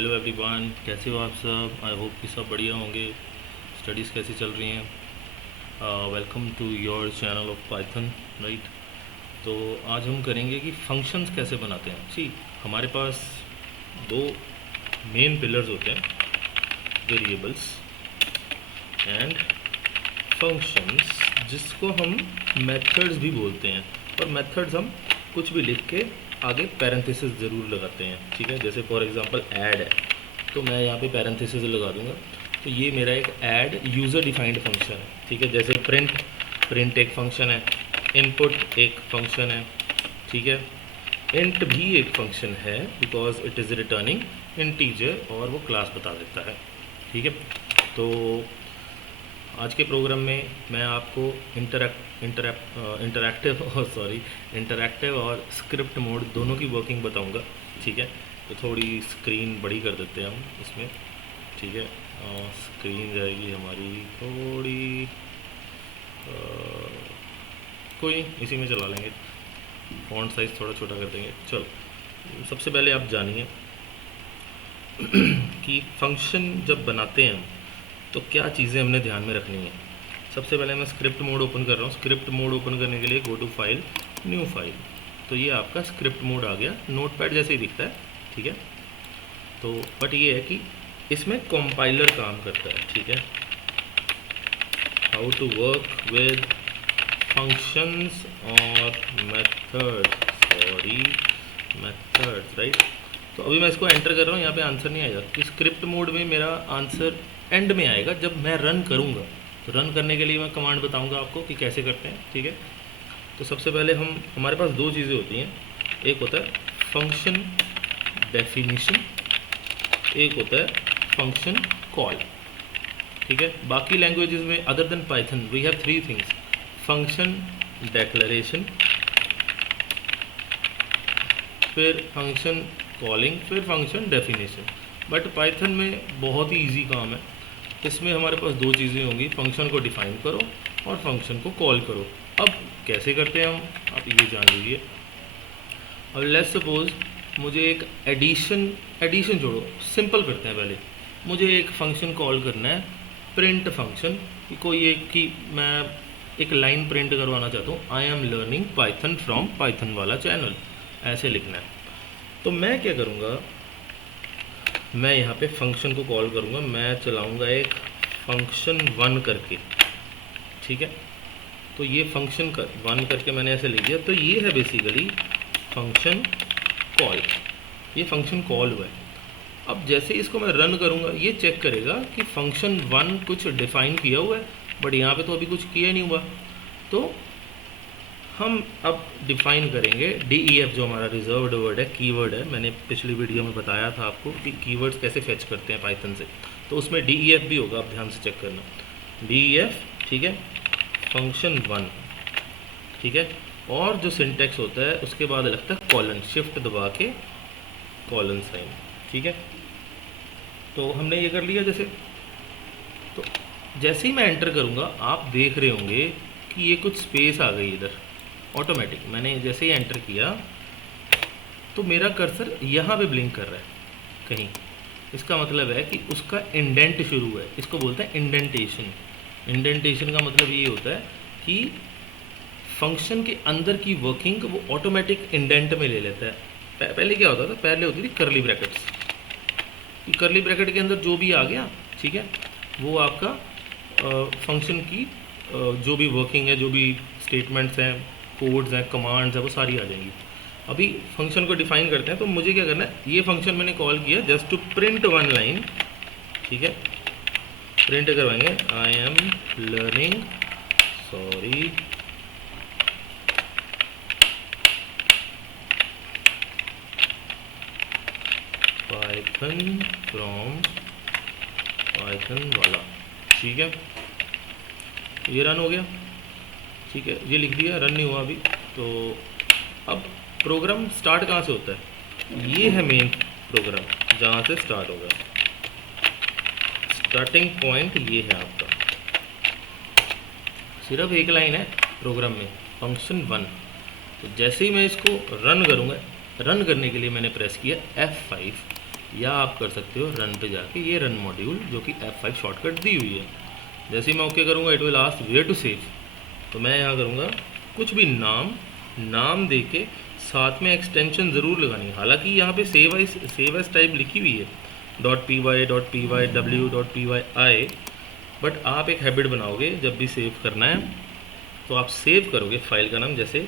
Hello everyone, कैसे हो आप सब। आई होप कि सब बढ़िया होंगे। स्टडीज़ कैसी चल रही हैं। Welcome to your channel of Python, right. तो आज हम करेंगे कि फंक्शंस कैसे बनाते हैं। सी, हमारे पास दो मेन पिलर्स होते हैं, वेरिएबल्स एंड फंक्शंस, जिसको हम मेथड्स भी बोलते हैं। और मेथड्स हम कुछ भी लिख के आगे पैरेंथेसिस ज़रूर लगाते हैं, ठीक है। जैसे फॉर एग्जांपल ऐड है, तो मैं यहाँ पे पैरेंथेसिस लगा दूंगा। तो ये मेरा एक ऐड यूज़र डिफाइंड फंक्शन है, ठीक है। जैसे प्रिंट एक फंक्शन है, इनपुट एक फंक्शन है, ठीक है। इंट भी एक फंक्शन है because it is returning integer और वो क्लास बता देता है, ठीक है। तो आज के प्रोग्राम में मैं आपको इंटरैक्टिव और स्क्रिप्ट मोड दोनों की वर्किंग बताऊंगा, ठीक है। तो थोड़ी स्क्रीन बड़ी कर देते हैं हम इसमें, ठीक है। स्क्रीन जाएगी हमारी थोड़ी, कोई नहीं, इसी में चला लेंगे। फॉन्ट साइज़ थोड़ा छोटा कर देंगे। चलो, सबसे पहले आप जानिए कि फंक्शन जब बनाते हैं हम तो क्या चीज़ें हमने ध्यान में रखनी है। सबसे पहले मैं स्क्रिप्ट मोड ओपन कर रहा हूँ। स्क्रिप्ट मोड ओपन करने के लिए go to file, new file. तो ये आपका स्क्रिप्ट मोड आ गया, नोटपैड जैसे ही दिखता है, ठीक है। तो बट ये है कि इसमें कंपाइलर काम करता है, ठीक है। How to work with functions और मेथड्स, राइट। तो अभी मैं इसको एंटर कर रहा हूँ, यहाँ पे आंसर नहीं आएगा कि स्क्रिप्ट मोड में मेरा आंसर एंड में आएगा जब मैं रन करूँगा। तो रन करने के लिए मैं कमांड बताऊँगा आपको कि कैसे करते हैं, ठीक है। तो सबसे पहले हमारे पास दो चीज़ें होती हैं, एक होता है फंक्शन डेफिनेशन, एक होता है फंक्शन कॉल, ठीक है। बाकी लैंग्वेजेस में other than Python we have three things: function declaration, फिर फंक्शन कॉलिंग, फिर फंक्शन डेफिनेशन। बट पाइथन में बहुत ही इजी काम है। इसमें हमारे पास दो चीज़ें होंगी, फंक्शन को डिफाइन करो और फंक्शन को कॉल करो। अब कैसे करते हैं हम, आप ये जान लीजिए। अब लेट्स सपोज मुझे एक एडिशन जोड़ो, सिंपल करते हैं पहले। मुझे एक फंक्शन कॉल करना है, प्रिंट फंक्शन, कि कोई एक कि मैं एक लाइन प्रिंट करवाना चाहता हूँ, I am learning Python from Python वाला चैनल, ऐसे लिखना है। तो मैं क्या करूँगा, मैं यहाँ पे फंक्शन को कॉल करूँगा। मैं चलाऊँगा एक फंक्शन 1 करके, ठीक है। तो ये फंक्शन 1 करके मैंने ऐसे लिख दिया। तो ये है बेसिकली फंक्शन कॉल, ये फंक्शन कॉल हुआ है। अब जैसे इसको मैं रन करूँगा, ये चेक करेगा कि फंक्शन 1 कुछ डिफाइन किया हुआ है, बट यहाँ पे तो अभी कुछ किया नहीं हुआ। तो हम अब डिफाइन करेंगे DEF, जो हमारा रिजर्व्ड वर्ड है, कीवर्ड है। मैंने पिछली वीडियो में बताया था आपको कि कीवर्ड्स कैसे फेच करते हैं पाइथन से, तो उसमें DEF भी होगा, आप ध्यान से चेक करना। DEF, ठीक है, फंक्शन 1, ठीक है। और जो सिंटेक्स होता है उसके बाद लगता है कॉलन, शिफ्ट दबा के कॉलन साइन, ठीक है। तो हमने ये कर लिया। तो जैसे ही मैं एंटर करूँगा, आप देख रहे होंगे कि ये कुछ स्पेस आ गई इधर ऑटोमेटिक। मैंने जैसे ही एंटर किया तो मेरा कर्सर यहाँ पे ब्लिंक कर रहा है कहीं। इसका मतलब है कि उसका इंडेंट शुरू है, इसको बोलते हैं इंडेंटेशन। इंडेंटेशन का मतलब ये होता है कि फंक्शन के अंदर की वर्किंग वो ऑटोमेटिक इंडेंट में ले लेता है। पहले क्या होता था, पहले होती थी करली ब्रैकेट्स, कि करली ब्रैकेट के अंदर जो भी आ गया, ठीक है, वो आपका फंक्शन की जो भी वर्किंग है, जो भी स्टेटमेंट्स हैं, कोड्स हैं, कमांड्स हैं, वो सारी आ जाएंगी। अभी फंक्शन को डिफाइन करते हैं। तो मुझे क्या करना है, ये फंक्शन मैंने कॉल किया जस्ट टू प्रिंट 1 लाइन, ठीक है। प्रिंट करवाएंगे I am learning Python from Python वाला, ठीक है। ये रन हो गया, ठीक है, ये लिख दिया, रन नहीं हुआ अभी। तो अब प्रोग्राम स्टार्ट कहाँ से होता है, ये है मेन प्रोग्राम जहाँ से स्टार्ट होगा। स्टार्टिंग पॉइंट ये है आपका, सिर्फ एक लाइन है प्रोग्राम में, फंक्शन 1। तो जैसे ही मैं इसको रन करूँगा, रन करने के लिए मैंने प्रेस किया F5, या आप कर सकते हो रन पे जाके ये रन मॉड्यूल जो कि F5 शॉर्टकट दी हुई है। जैसे ही मैं ओके करूँगा it will ask where to save, तो मैं यहाँ करूँगा कुछ भी नाम दे के साथ में एक्सटेंशन ज़रूर लगानी है। हालांकि यहाँ पे सेव एस टाइप लिखी हुई है .py .py बट आप एक हैबिट बनाओगे जब भी सेव करना है तो आप सेव करोगे फाइल का नाम, जैसे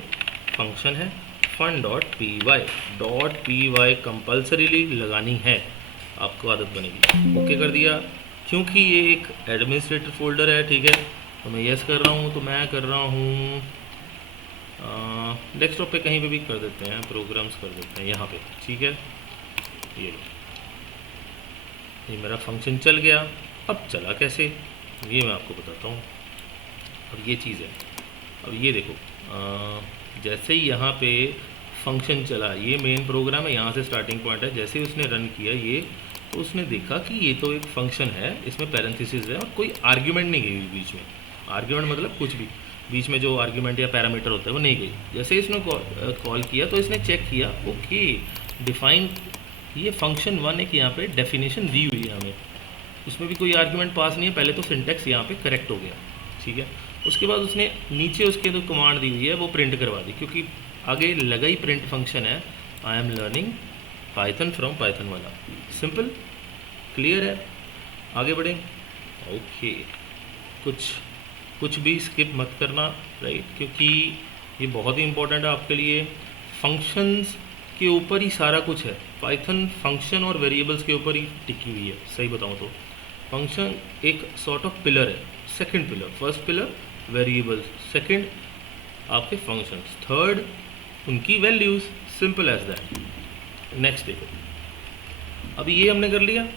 फंक्शन है fun.py कंपल्सरीली लगानी है, आपको आदत बनेगी। ओके कर दिया, क्योंकि ये एक एडमिनिस्ट्रेटर फोल्डर है, ठीक है, तो मैं यस कर रहा हूँ। तो मैं कर रहा हूँ डेस्कटॉप पे कहीं पे भी कर देते हैं, प्रोग्राम्स कर देते हैं यहाँ पे, ठीक है। ये मेरा फंक्शन चल गया। अब चला कैसे ये मैं आपको बताता हूँ। अब ये चीज़ है, अब ये देखो जैसे ही यहाँ पे फंक्शन चला, ये मेन प्रोग्राम है, यहाँ से स्टार्टिंग पॉइंट है। जैसे ही उसने रन किया ये, तो उसने देखा कि ये तो एक फंक्शन है, इसमें पैरेंथेसिस है और कोई आर्ग्यूमेंट नहीं गई बीच में। आर्ग्यूमेंट मतलब कुछ भी बीच में जो आर्ग्यूमेंट या पैरामीटर होता है वो नहीं गई। जैसे इसने कॉल किया तो इसने चेक किया, ओके डिफाइन, ये फंक्शन 1 एक यहाँ पे डेफिनेशन दी हुई है हमें, उसमें भी कोई आर्ग्यूमेंट पास नहीं है। पहले तो सिंटेक्स यहाँ पे करेक्ट हो गया, ठीक है। उसके बाद उसने नीचे उसके जो कमांड दी हुई है वो प्रिंट करवा दी, क्योंकि आगे लगा ही प्रिंट फंक्शन है, I am learning Python from Python वाला। सिंपल, क्लियर है, आगे बढ़ें। ओके, कुछ भी स्किप मत करना, राइट, क्योंकि ये बहुत ही इंपॉर्टेंट है आपके लिए। फंक्शंस के ऊपर ही सारा कुछ है, पाइथन फंक्शन और वेरिएबल्स के ऊपर ही टिकी हुई है। सही बताऊँ तो फंक्शन एक सॉर्ट ऑफ पिलर है, second pillar, first pillar variables, second आपके फंक्शंस, थर्ड उनकी values, simple as that. Next देखो, अभी ये हमने कर लिया।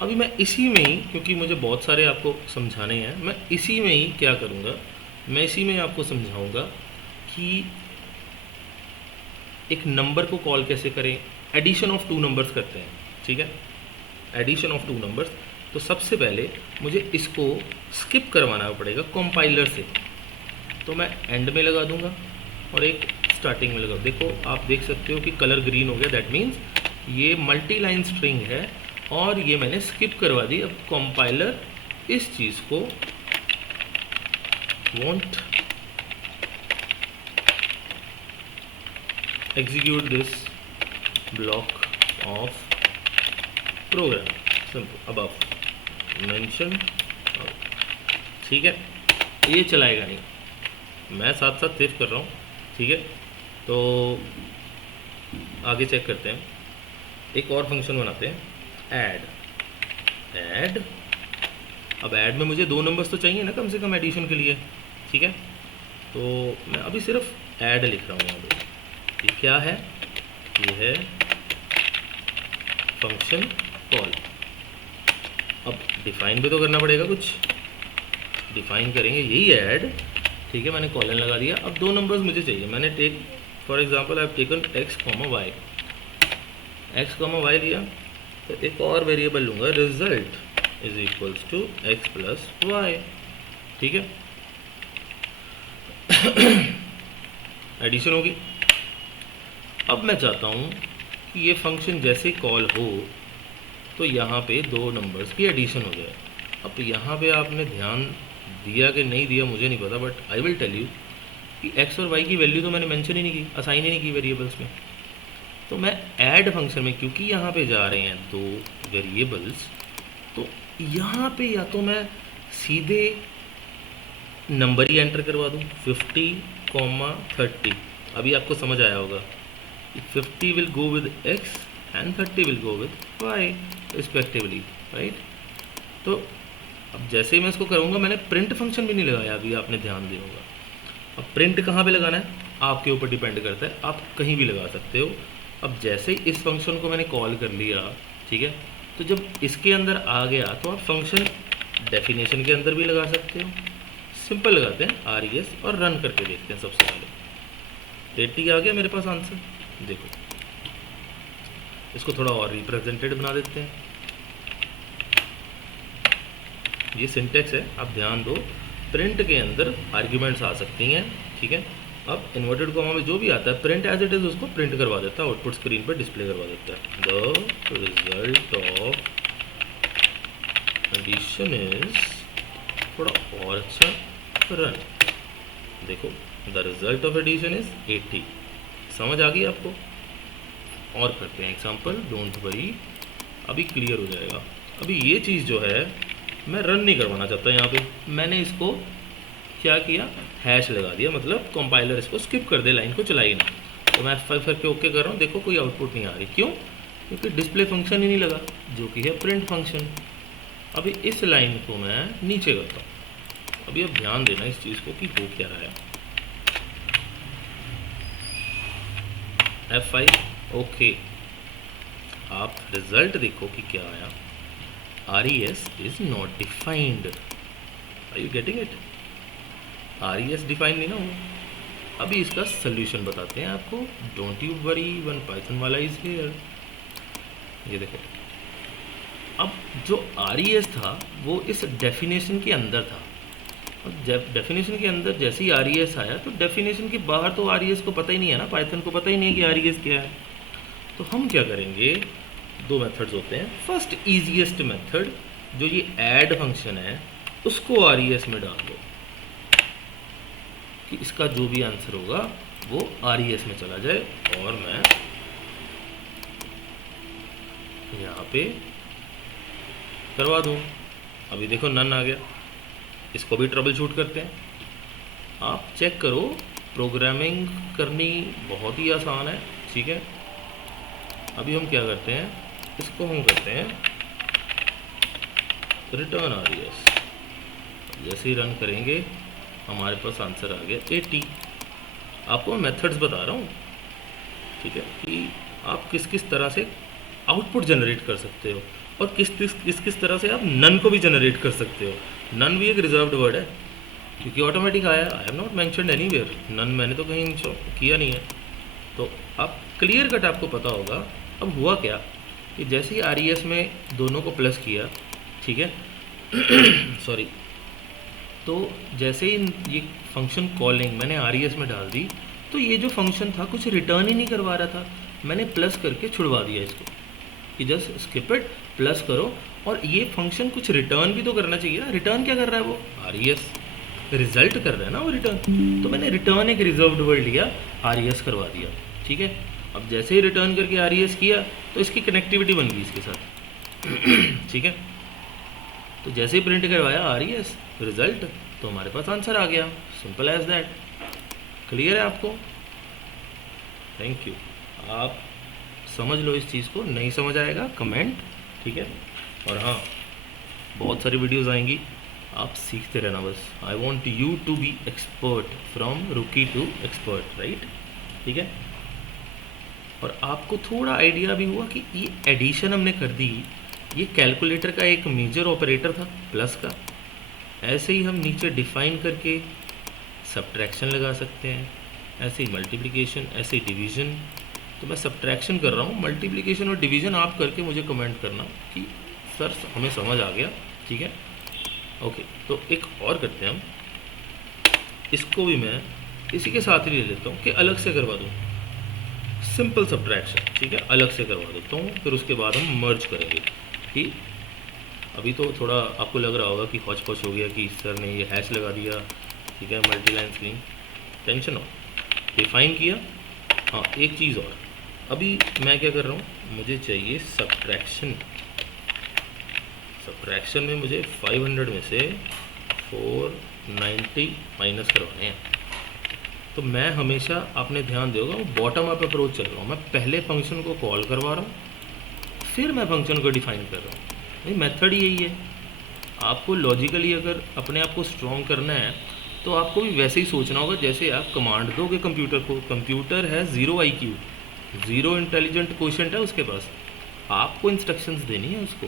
अभी मैं इसी में ही, क्योंकि मुझे बहुत सारे आपको समझाने हैं, मैं इसी में ही क्या करूँगा, मैं इसी में आपको समझाऊँगा कि एक नंबर को कॉल कैसे करें। एडिशन ऑफ 2 नंबर्स करते हैं, ठीक है, एडिशन ऑफ 2 नंबर्स। तो सबसे पहले मुझे इसको स्किप करवाना पड़ेगा कंपाइलर से, तो मैं एंड में लगा दूंगा और एक स्टार्टिंग में लगा। देखो आप देख सकते हो कि कलर ग्रीन हो गया, दैट मीन्स ये मल्टी लाइन स्ट्रिंग है और ये मैंने स्किप करवा दी। अब कंपाइलर इस चीज़ को won't execute this block of program, simple above mention, ठीक है। ये चलाएगा नहीं, मैं साथ साथ सेव कर रहा हूँ, ठीक है। तो आगे चेक करते हैं, एक और फंक्शन बनाते हैं, ऐड। अब ऐड में मुझे 2 नंबर्स तो चाहिए ना कम से कम एडिशन के लिए, ठीक है। तो मैं अभी सिर्फ ऐड लिख रहा हूँ यहाँ पे। ये क्या है, ये है फंक्शन कॉल। अब डिफाइन भी तो करना पड़ेगा, कुछ डिफाइन करेंगे, यही ऐड, ठीक है। मैंने कॉलन लगा दिया। अब 2 नंबर्स मुझे चाहिए, मैंने take for example I have taken x, y लिया, तो एक और वेरिएबल लूँगा, result is equals to x plus y, ठीक है। एडिशन होगी। अब मैं चाहता हूँ कि ये फंक्शन जैसे कॉल हो तो यहाँ पे 2 नंबर्स की एडिशन हो जाए। अब यहाँ पे आपने ध्यान दिया कि नहीं दिया मुझे नहीं पता, but I will tell you कि x और y की वैल्यू तो मैंने मेंशन ही नहीं की, असाइन ही नहीं की वेरिएबल्स में। तो मैं ऐड फंक्शन में, क्योंकि यहाँ पे जा रहे हैं 2 वेरिएबल्स, तो यहाँ पे या तो मैं सीधे नंबर ही एंटर करवा दूँ 50, 30। अभी आपको समझ आया होगा, 50 will go with x and 30 will go with y respectively, right. तो अब जैसे ही मैं इसको करूँगा, मैंने प्रिंट फंक्शन भी नहीं लगाया, अभी आपने ध्यान दिया होगा। अब प्रिंट कहाँ पे लगाना है आपके ऊपर डिपेंड करता है, आप कहीं भी लगा सकते हो। अब जैसे ही इस फंक्शन को मैंने कॉल कर लिया, ठीक है, तो जब इसके अंदर आ गया तो आप फंक्शन डेफिनेशन के अंदर भी लगा सकते हो। सिंपल लगाते हैं res और रन करके देखते हैं। सबसे पहले 80 आ गया मेरे पास आंसर। देखो इसको थोड़ा और रिप्रेजेंटेड बना देते हैं। ये सिंटेक्स है, आप ध्यान दो, प्रिंट के अंदर आर्ग्यूमेंट्स आ सकती हैं, ठीक है। अब इन्वर्टेड कॉमा में जो भी आता है प्रिंट एज इट इज उसको प्रिंट करवा देता है, आउटपुट स्क्रीन पर डिस्प्ले करवा देता है। The result of addition is, थोड़ा और अच्छा रन, देखो the result of addition is 80। समझ आ गई आपको? और करते हैं एग्जांपल, डोंट वरी, अभी क्लियर हो जाएगा। अभी ये चीज़ जो है मैं रन नहीं करवाना चाहता, यहाँ पे मैंने इसको क्या किया, हैश लगा दिया, मतलब कंपाइलर इसको स्किप कर दे, लाइन को चलाई ना। तो मैं F5 करके ओके कर रहा हूँ, देखो कोई आउटपुट नहीं आ रही, क्यों? क्योंकि डिस्प्ले फंक्शन ही नहीं लगा, जो कि है प्रिंट फंक्शन। अभी इस लाइन को मैं नीचे करता हूँ। अभी अब ध्यान देना इस चीज़ को कि हो क्या रहा है। F5 ओके, आप रिजल्ट देखो कि क्या आया, RES is not defined. Are you getting it? RES define नहीं ना हो। अभी इसका सोल्यूशन बताते हैं आपको, don't you worry, one Python वाला इज हियर। ये देखो, अब जो RES था वो इस डेफिनेशन के अंदर था, और जब डेफिनेशन के अंदर जैसे ही RES आया तो डेफिनेशन के बाहर तो RES को पता ही नहीं है ना, पाइथन को पता ही नहीं है कि RES क्या है। तो हम क्या करेंगे, दो मेथड्स होते हैं। फर्स्ट ईजीएस्ट मेथड, जो ये ऐड फंक्शन है उसको RES में डाल दो कि इसका जो भी आंसर होगा वो RES में चला जाए, और मैं यहाँ पे करवा दूँ। अभी देखो नन आ गया, इसको भी ट्रबल शूट करते हैं। आप चेक करो, प्रोग्रामिंग करनी बहुत ही आसान है, ठीक है। अभी हम क्या करते हैं, इसको हम करते हैं रिटर्न RES। जैसे ही रन करेंगे हमारे पास आंसर आ गया 80। आपको मैं मेथड्स बता रहा हूँ, ठीक है, कि आप किस किस तरह से आउटपुट जनरेट कर सकते हो, और किस तरह से आप नन को भी जनरेट कर सकते हो। नन भी एक रिजर्व्ड वर्ड है, क्योंकि ऑटोमेटिक आया, I have not mentioned anywhere, नन मैंने तो कहीं किया नहीं है। तो आप क्लियर कट आपको पता होगा। अब हुआ क्या कि जैसे ही RES में दोनों को प्लस किया, ठीक है सॉरी, तो जैसे ही ये फंक्शन कॉलिंग मैंने RES में डाल दी, तो ये जो फंक्शन था कुछ रिटर्न ही नहीं करवा रहा था। मैंने प्लस करके छुड़वा दिया इसको कि जस्ट स्किप इट, प्लस करो, और ये फंक्शन कुछ रिटर्न भी तो करना चाहिए ना। रिटर्न क्या कर रहा है वो, RES रिजल्ट कर रहा है ना वो रिटर्न। तो मैंने रिटर्न एक रिजर्व्ड वर्ड लिया, RES करवा दिया, ठीक है। अब जैसे ही रिटर्न करके RES किया तो इसकी कनेक्टिविटी बन गई इसके साथ ठीक है। तो जैसे ही प्रिंट करवाया RES रिजल्ट, तो हमारे पास आंसर आ गया, सिंपल एज दैट। क्लियर है आपको? Thank you. आप समझ लो इस चीज़ को, नहीं समझ आएगा कमेंट, ठीक है। और हाँ, बहुत सारी वीडियोस आएंगी, आप सीखते रहना बस। I want you to be expert, from rookie to expert, right, ठीक है। और आपको थोड़ा आइडिया भी हुआ कि ये एडिशन हमने कर दी, ये कैलकुलेटर का एक मेजर ऑपरेटर था प्लस का। ऐसे ही हम नीचे डिफाइन करके सब्ट्रैक्शन लगा सकते हैं, ऐसे ही मल्टीप्लिकेशन, ऐसे ही डिवीज़न। तो मैं सब्ट्रैक्शन कर रहा हूँ, मल्टीप्लिकेशन और डिवीज़न आप करके मुझे कमेंट करना कि सर हमें समझ आ गया, ठीक है। ओके, तो एक और करते हैं हम, इसको भी मैं इसी के साथ ही ले लेता हूँ कि अलग से करवा दूँ, सिंपल सब्ट्रैक्शन, ठीक है, अलग से करवा देता हूँ। फिर उसके बाद हम मर्ज करेंगे कि अभी तो थोड़ा आपको लग रहा होगा कि हौच पौच हो गया कि सर ने ये हैश लगा दिया, ठीक है, मल्टी लाइन स्क्रीन, टेंशन हो, डिफाइन किया। हाँ, एक चीज़ और, अभी मैं क्या कर रहा हूँ, मुझे चाहिए सब्ट्रैक्शन। सब्ट्रैक्शन में मुझे 500 में से 490 माइनस करवाने हैं। तो मैं हमेशा, आपने ध्यान दोगा, बॉटम अप अप्रोच चल रहा हूँ। मैं पहले फंक्शन को कॉल करवा रहा हूँ, फिर मैं फंक्शन को डिफाइन कर रहा हूँ। नहीं, मेथड यही है। आपको लॉजिकली अगर अपने आप को स्ट्रॉन्ग करना है तो आपको भी वैसे ही सोचना होगा जैसे आप कमांड दोगे कंप्यूटर को। कंप्यूटर है 0 IQ, 0 इंटेलिजेंट क्वोशिएंट है उसके पास, आपको इंस्ट्रक्शंस देनी है उसको।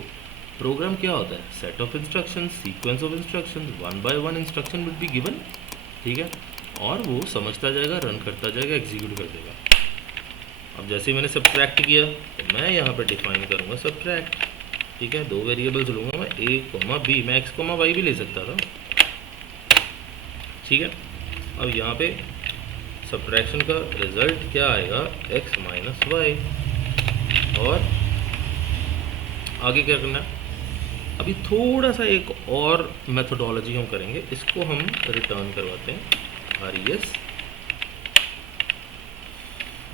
प्रोग्राम क्या होता है, set of instructions, sequence of instructions, 1 by 1 instruction will be given, ठीक है, और वो समझता जाएगा, रन करता जाएगा, एग्जीक्यूट कर देगा। अब जैसे ही मैंने सब्ट्रैक्ट किया तो मैं यहाँ पर डिफाइन करूँगा सब्ट्रैक्ट, ठीक है। 2 वेरिएबल्स लूँगा मैं, a, b, मैं x, y भी ले सकता था, ठीक है। अब यहाँ पे सब्ट्रैक्शन का रिजल्ट क्या आएगा, x माइनस वाई। और आगे क्या करना है, अभी थोड़ा सा एक और मेथोडोलॉजी हम करेंगे, इसको हम रिटर्न करवाते हैं RES,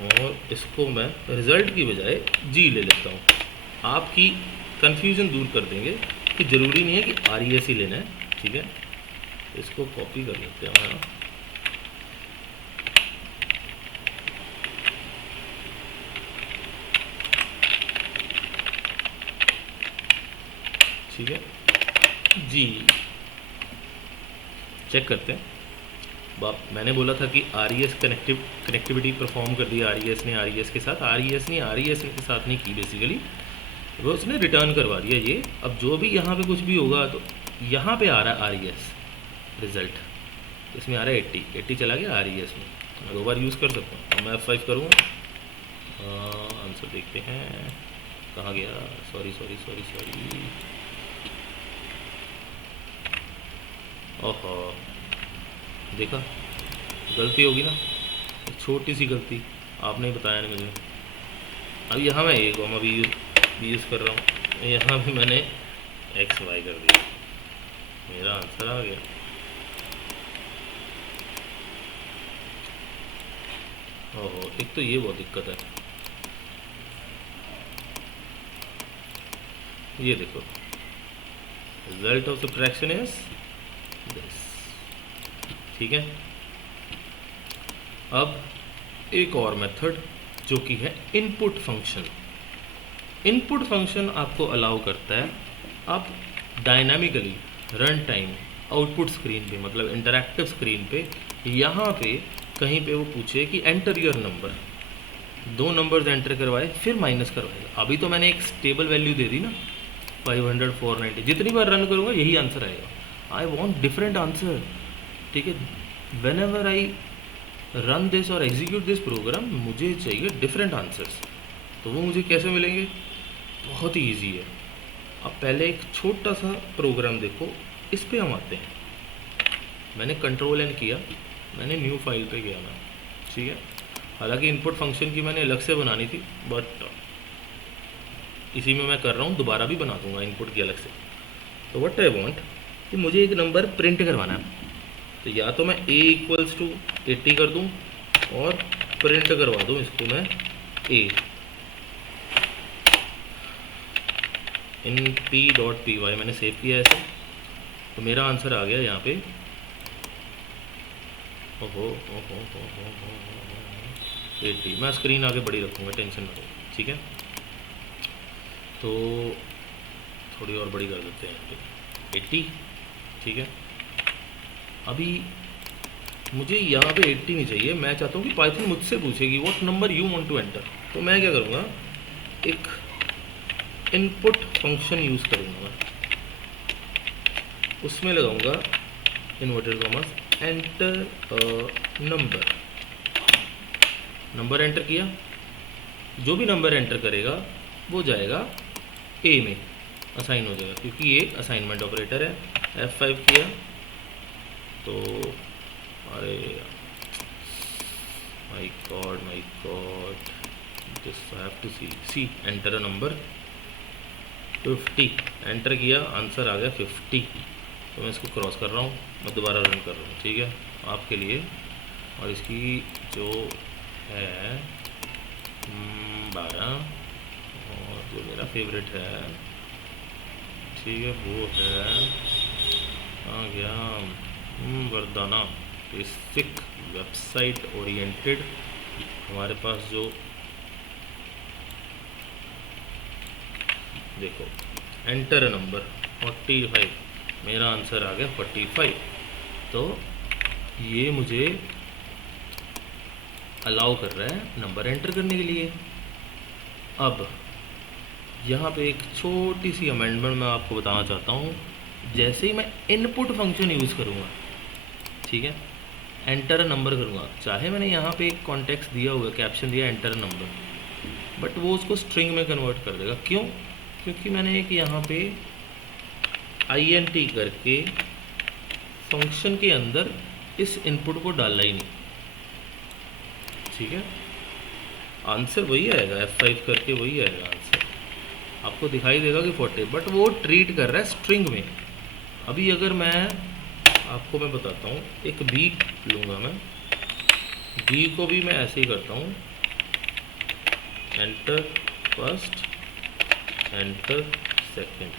और इसको मैं रिज़ल्ट की बजाय G ले लेता हूँ। आपकी कन्फ्यूज़न दूर कर देंगे कि ज़रूरी नहीं है कि RES ही लेना है, ठीक है। इसको कॉपी कर लेते हैं हम, ठीक है। जी चेक करते हैं। मैंने बोला था कि RES कनेक्टिविटी परफॉर्म कर दी RES ने, RES के साथ, RES के साथ नहीं की बेसिकली, वो उसने रिटर्न करवा दिया ये। अब जो भी यहाँ पे कुछ भी होगा तो यहाँ पे आ रहा है RES रिज़ल्ट, इसमें आ रहा है 80 चला गया RES में, मैं 2 बार यूज़ कर सकता हूँ। और मैं F5 करूँगा, आंसर देखते हैं कहाँ गया, सॉरी, ओहो देखा, गलती होगी ना, एक छोटी सी गलती, आपने ही बताया नहीं मुझे। अब यहाँ मैं A कॉमा B यूज़ कर रहा हूँ, यहाँ भी मैंने XY कर दिया, मेरा आंसर आ गया। ओहो, एक तो ये बहुत दिक्कत है, ये देखो result of subtraction is this, ठीक है। अब एक और मेथड जो कि है इनपुट फंक्शन। इनपुट फंक्शन आपको अलाउ करता है आप dynamically run time output screen पे, मतलब इंटरैक्टिव स्क्रीन पे, यहाँ पे कहीं पे वो पूछे कि enter your number, 2 numbers enter करवाए फिर माइनस करवाएगा। अभी तो मैंने एक स्टेबल वैल्यू दे दी ना 500 490, जितनी बार रन करूँगा यही आंसर आएगा। आई वॉन्ट डिफरेंट आंसर, ठीक है। When ever I run this और एग्जीक्यूट दिस प्रोग्राम, मुझे चाहिए डिफरेंट आंसर्स। तो वो मुझे कैसे मिलेंगे, बहुत ही ईजी है। अब पहले एक छोटा सा प्रोग्राम देखो, इस पे हम आते हैं। मैंने Ctrl+N किया, मैंने न्यू फाइल पे गया मैं, ठीक है। हालांकि इनपुट फंक्शन की मैंने अलग से बनानी थी, बट इसी में मैं कर रहा हूँ, दोबारा भी बना दूंगा इनपुट की अलग से। तो व्हाट आई वांट कि मुझे एक नंबर प्रिंट करवाना है, तो या तो मैं A = 80 कर दूँ और प्रिंट करवा दूँ इसको मैं A इन p.py मैंने सेव किया ऐसे, तो मेरा आंसर आ गया यहाँ पे। ओहो 80। मैं स्क्रीन आगे बड़ी रखूँगा, टेंशन ना लो, ठीक है। तो थोड़ी और बड़ी कर देते हैं यहाँ पे 80, ठीक है। अभी मुझे यहाँ पे 80 नहीं चाहिए, मैं चाहता हूँ कि पाइथन मुझसे पूछेगी what number you want to enter. तो मैं क्या करूँगा, एक इनपुट फंक्शन यूज़ करूँगा मैं, उसमें लगाऊँगा inverted commas enter number enter किया, जो भी नंबर एंटर करेगा वो जाएगा A में, असाइन हो जाएगा, क्योंकि ये असाइनमेंट ऑपरेटर है। F5 किया तो अरे my god just I have to see enter a number 50, enter किया, आंसर आ गया 50। तो मैं इसको क्रॉस कर रहा हूँ, मैं दोबारा रन कर रहा हूँ, ठीक है, आपके लिए। और इसकी जो है 12, और जो मेरा फेवरेट है, ठीक है, वो है आ गया वर्दाना बेसिक वेबसाइट ओरिएंटेड। हमारे पास जो देखो एंटर नंबर 45, मेरा आंसर आ गया 45। तो ये मुझे अलाउ कर रहा है नंबर एंटर करने के लिए। अब यहाँ पे एक छोटी सी अमेंडमेंट मैं आपको बताना चाहता हूँ। जैसे ही मैं इनपुट फंक्शन यूज़ करूँगा, ठीक है, एंटर नंबर करूँगा, चाहे मैंने यहाँ पे एक कॉन्टेक्स्ट दिया हुआ है, कैप्शन दिया एंटर नंबर, बट वो उसको स्ट्रिंग में कन्वर्ट कर देगा। क्यों? क्योंकि मैंने एक यहाँ पे INT करके फंक्शन के अंदर इस इनपुट को डाला ही नहीं। ठीक है, आंसर वही आएगा, F5 करके वही आएगा आंसर, आपको दिखाई देगा कि 40, बट वो ट्रीट कर रहा है स्ट्रिंग में। अभी अगर मैं आपको मैं बताता हूँ, एक बी लूँगा मैं, बी को भी मैं ऐसे ही करता हूँ, enter first, enter second,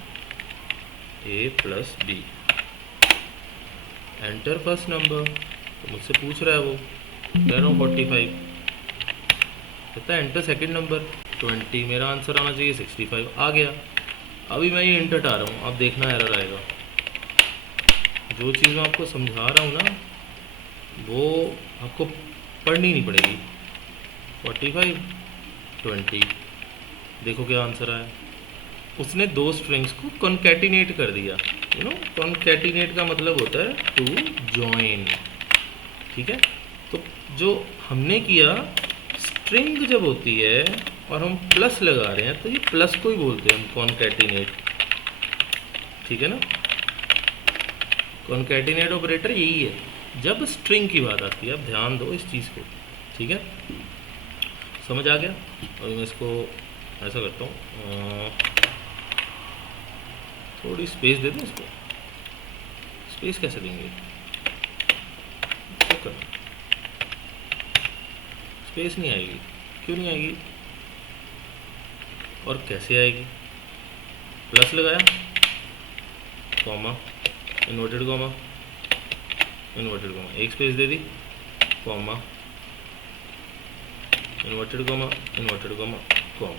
A plus B, enter first number, तो मुझसे पूछ रहा है वो, कह रहा हूँ 45, कहता है एंटर सेकंड नंबर 20, मेरा आंसर आना चाहिए 65, आ गया। अभी मैं ये इंटर आ रहा हूँ, आप देखना एरर आएगा। जो चीज़ मैं आपको समझा रहा हूँ ना, वो आपको पढ़नी नहीं पड़ेगी। 45 20, देखो क्या आंसर आया। उसने दो स्ट्रिंग्स को कॉन्कैटिनेट कर दिया। कॉन्कैटिनेट का मतलब होता है टू जॉइन, ठीक है। तो जो हमने किया, स्ट्रिंग जब होती है और हम प्लस लगा रहे हैं तो ये प्लस को ही बोलते हैं हम कॉन्कैटिनेट, ठीक है ना। कॉन्कैटिनेट ऑपरेटर यही है जब स्ट्रिंग की बात आती है। अब ध्यान दो इस चीज़ को, ठीक है, समझ आ गया। और मैं इसको ऐसा करता हूँ, थोड़ी स्पेस दे दूँ इसको। स्पेस कैसे देंगे, स्पेस नहीं आएगी, क्यों नहीं आएगी और कैसे आएगी। प्लस लगाया, comma, inverted comma, inverted comma, एक स्पेस दे दी, comma, inverted comma, inverted comma, comma.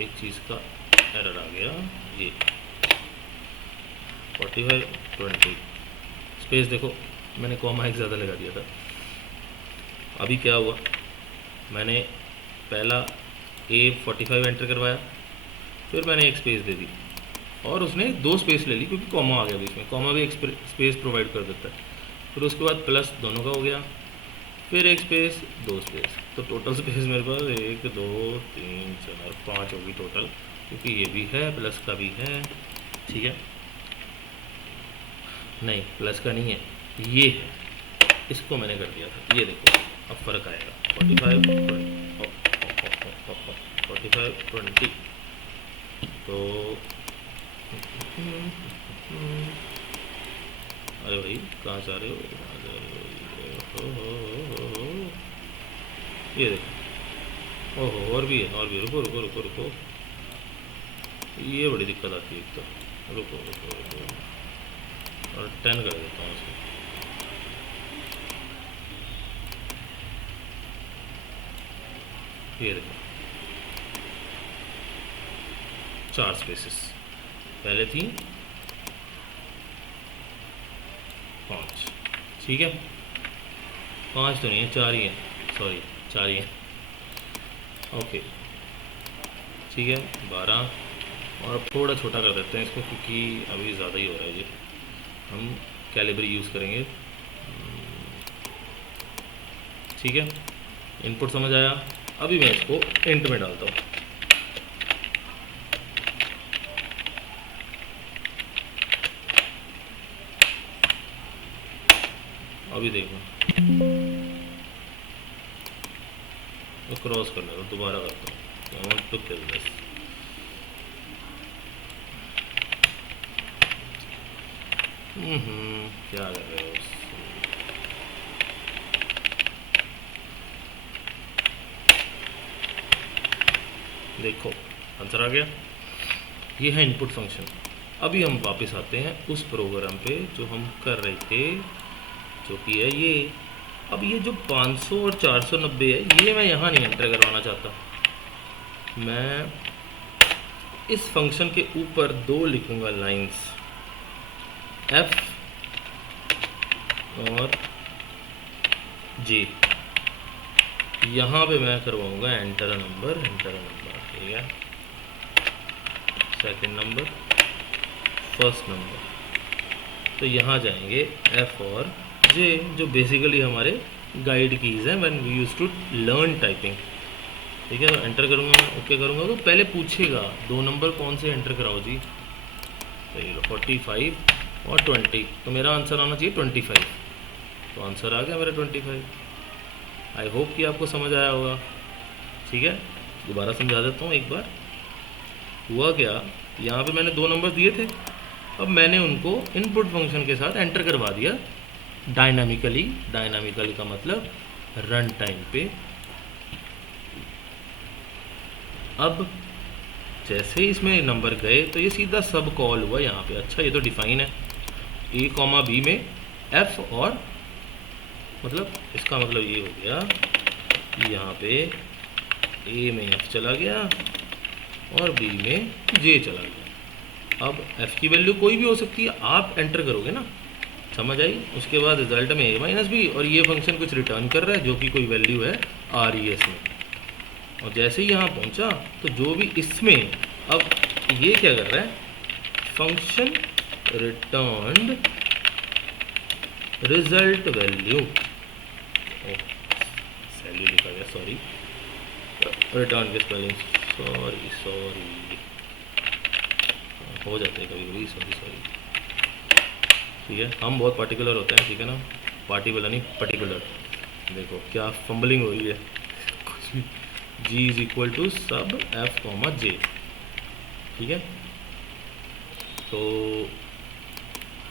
एक चीज़ का एरर आ गया, ये 45 20, स्पेस देखो मैंने कॉमा एक ज़्यादा लगा दिया था। अभी क्या हुआ, मैंने पहला A45 एंटर करवाया, फिर मैंने एक स्पेस दे दी और उसने दो स्पेस ले ली क्योंकि कॉमा आ गया बीच में। कॉमा भी एक स्पेस प्रोवाइड कर देता है। फिर उसके बाद प्लस दोनों का हो गया, फिर एक स्पेस, दो स्पेस, तो टोटल स्पेस मेरे पास 1 2 3 4 5 होगी टोटल, क्योंकि ये भी है प्लस का भी है, ठीक है। नहीं, प्लस का नहीं है, ये है, इसको मैंने कर दिया था। ये देखो अब फ़र्क आएगा, 45 20, तो अरे भाई कहाँ जा रहे हो, ये देखो, ओहो और भी है, और भी, रुको रुको रुको रुको, ये बड़ी दिक्कत आती है एक तो, रुको रुको रुको, और 10 कर देता हूँ इसको। ये देखो 4 स्पेसेस, पहले थी 5, ठीक है, 5 तो नहीं है, 4 ही है, सॉरी 4 ही है, ओके, ठीक है 12। और अब थोड़ा छोटा कर देते हैं इसको क्योंकि अभी ज़्यादा ही हो रहा है ये, हम कैलिब्री यूज़ करेंगे, ठीक है। इनपुट समझ आया। अभी मैं इसको इंट में डालता हूँ, अभी देखो तो क्रॉस करने को दोबारा करता हूँ, I want to kill this। क्या कर रहे हो, देखो आंसर आ गया। ये है इनपुट फंक्शन। अभी हम वापस आते हैं उस प्रोग्राम पे जो हम कर रहे थे, जो कि है ये। अब ये जो 500 और 490 है, ये मैं यहाँ नहीं एंटर करवाना चाहता। मैं इस फंक्शन के ऊपर 2 लिखूँगा लाइंस, F और J। यहाँ पे मैं करवाऊँगा एंटर नंबर, एंटर नंबर, ठीक है, सेकंड नंबर, फर्स्ट नंबर। तो यहाँ जाएंगे F और J, जो बेसिकली हमारे गाइड कीज़ हैं when we use to learn typing, ठीक है। तो एंटर करूँगा मैं, ओके करूँगा तो पहले पूछेगा 2 नंबर कौन से एंटर कराओ जी, तो ये लो 45 और 20, तो मेरा आंसर आना चाहिए 25, तो आंसर आ गया मेरा 25। आई होप कि आपको समझ आया होगा। ठीक है, दोबारा समझा देता हूँ एक बार। हुआ क्या, यहाँ पे मैंने 2 नंबर दिए थे, अब मैंने उनको इनपुट फंक्शन के साथ एंटर करवा दिया डायनामिकली। डायनामिकली का मतलब रन टाइम पे। अब जैसे ही इसमें नंबर गए तो ये सीधा सब कॉल हुआ यहाँ पे। अच्छा, ये तो डिफाइन है ए कॉमा बी में एफ, और मतलब इसका मतलब ये हो गया कि यहाँ पे ए में एफ चला गया और बी में जे चला गया। अब एफ की वैल्यू कोई भी हो सकती है, आप एंटर करोगे ना, समझ आई। उसके बाद रिजल्ट में ए माइनस बी, और ये फंक्शन कुछ रिटर्न कर रहा है जो कि कोई वैल्यू है आर ई एस में। और जैसे ही यहाँ पहुँचा तो जो भी इसमें, अब ये क्या कर रहा है, function return result value, value लिखा गया, सॉरी, रिटर्न के स्पेलिंग, सॉरी हो जाते हैं कभी कभी, सॉरी। ठीक है, हम बहुत पार्टिकुलर होते हैं, ठीक है ना, पार्टी वाला नहीं, पर्टिकुलर। देखो क्या फंबलिंग हो रही है कुछ भी। जी इज इक्वल टू सब एफ कॉमा जे। ठीक है, तो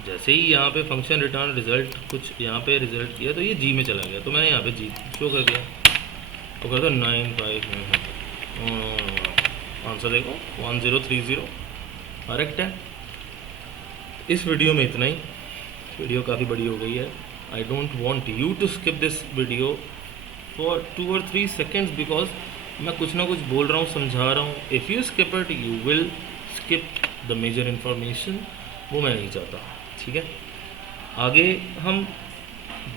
जैसे ही यहाँ पे फंक्शन रिटर्न रिजल्ट कुछ यहाँ पे रिजल्ट किया तो ये जी में चला गया, तो मैंने यहाँ पे जी शो कर दिया। तो कर दो 95 में, आंसर देखो 1030, करेक्ट है। इस वीडियो में इतना ही। वीडियो काफ़ी बड़ी हो गई है। I don't want you to skip this video for 2 or 3 seconds, because मैं कुछ ना कुछ बोल रहा हूँ, समझा रहा हूँ। If you skip it you will skip the major information, वो मैं नहीं चाहता। ठीक है, आगे हम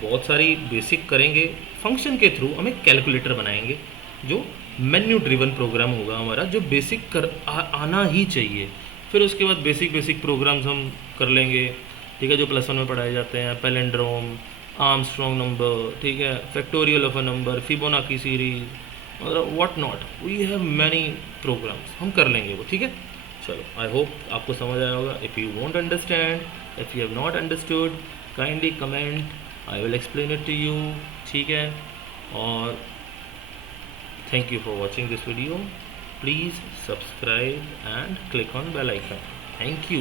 बहुत सारी बेसिक करेंगे। फंक्शन के थ्रू हम एक कैलकुलेटर बनाएंगे जो मेन्यू ड्रिवन प्रोग्राम होगा हमारा, जो बेसिक आना ही चाहिए। फिर उसके बाद बेसिक प्रोग्राम्स हम कर लेंगे। ठीक है, जो +1 में पढ़ाए जाते हैं, पैलेंड्रोम, आर्मस्ट्रॉन्ग नंबर, ठीक है, factorial of a number, Fibonacci series, मतलब what not, we have many programs, हम कर लेंगे वो। ठीक है, चलो, आई होप आपको समझ आया होगा। If you want understand, if you have not understood, kindly comment, I will explain it to you. ठीक है, और thank you for watching this video. Please subscribe and click on bell icon. Thank you.